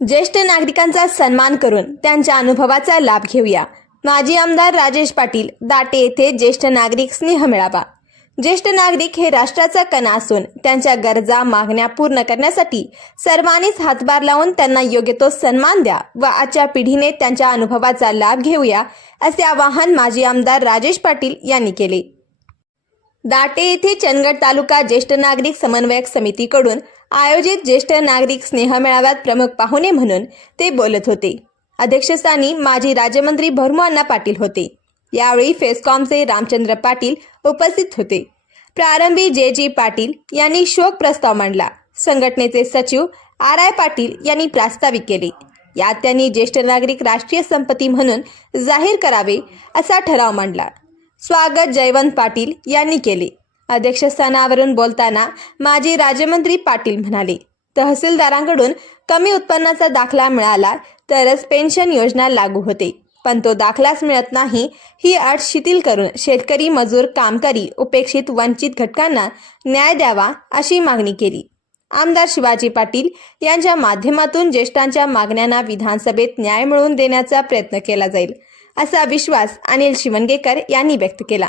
ज्येष्ठ नागरिकांचा सन्मान करून त्यांच्या अनुभवाचा लाभ घेऊया. माजी आमदार राजेश पाटील दाटे येथे ज्येष्ठ नागरिक स्नेह मिळावा. ज्येष्ठ नागरिक हे राष्ट्राचा कणा असून त्यांच्या गरजा मागण्या पूर्ण करण्यासाठी सर्वांनीच हातभार लावून त्यांना योग्य तो सन्मान द्या व आजच्या पिढीने त्यांच्या अनुभवाचा लाभ घेऊया असे आवाहन माजी आमदार राजेश पाटील यांनी केले. दाटे येथे चंदगड तालुका ज्येष्ठ नागरिक समन्वयक समितीकडून आयोजित ज्येष्ठ नागरिक स्नेह मेळाव्यात प्रमुख पाहुणे म्हणून ते बोलत होते. अध्यक्षस्थानी माजी राज्यमंत्री भरमुअण्णा पाटील होते. यावेळी फेसकॉमचे रामचंद्र पाटील उपस्थित होते. प्रारंभी जे जी पाटील यांनी शोक प्रस्ताव मांडला. संघटनेचे सचिव आर आय पाटील यांनी प्रास्ताविक केले. यात त्यांनी ज्येष्ठ नागरिक राष्ट्रीय संपत्ती म्हणून जाहीर करावे असा ठराव मांडला. स्वागत जयवंत पाटील यांनी केले. अध्यक्षस्थानावरून बोलताना माजी राज्यमंत्री पाटील म्हणाले तहसीलदारांकडून कमी उत्पन्नाचा दाखला मिळाला तरच पेन्शन योजना लागू होते. पण तो दाखलाच मिळत नाही. ही अट शिथिल करून शेतकरी मजूर कामकरी उपेक्षित वंचित घटकांना न्याय द्यावा अशी मागणी केली. आमदार शिवाजी पाटील यांच्या माध्यमातून ज्येष्ठांच्या मागण्यांना विधानसभेत न्याय मिळवून देण्याचा प्रयत्न केला जाईल. असा विश्वास अनिल शिवणगेकर यांनी व्यक्त केला.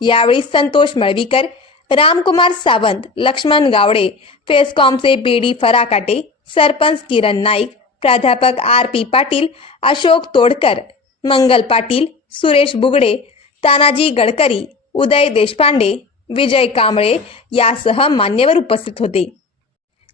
यावेळी संतोष मळवीकर रामकुमार सावंत लक्ष्मण गावडे फेसकॉमचे बी डी फराकाटे सरपंच किरण नाईक प्राध्यापक आर पी पाटील अशोक तोडकर मंगल पाटील सुरेश बुगडे तानाजी गडकरी उदय देशपांडे विजय कांबळे यासह मान्यवर उपस्थित होते.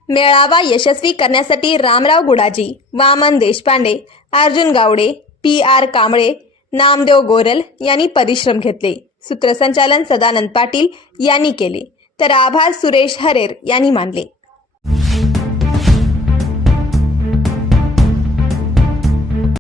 मेळावा यशस्वी करण्यासाठी रामराव गुडाजी वामन देशपांडे अर्जुन गावडे पी आर कांबळे नामदेव गोरल यांनी परिश्रम घेतले. सूत्रसंचालन सदानंद पाटील यांनी केले. तर आभार सुरेश हरेर यांनी मानले.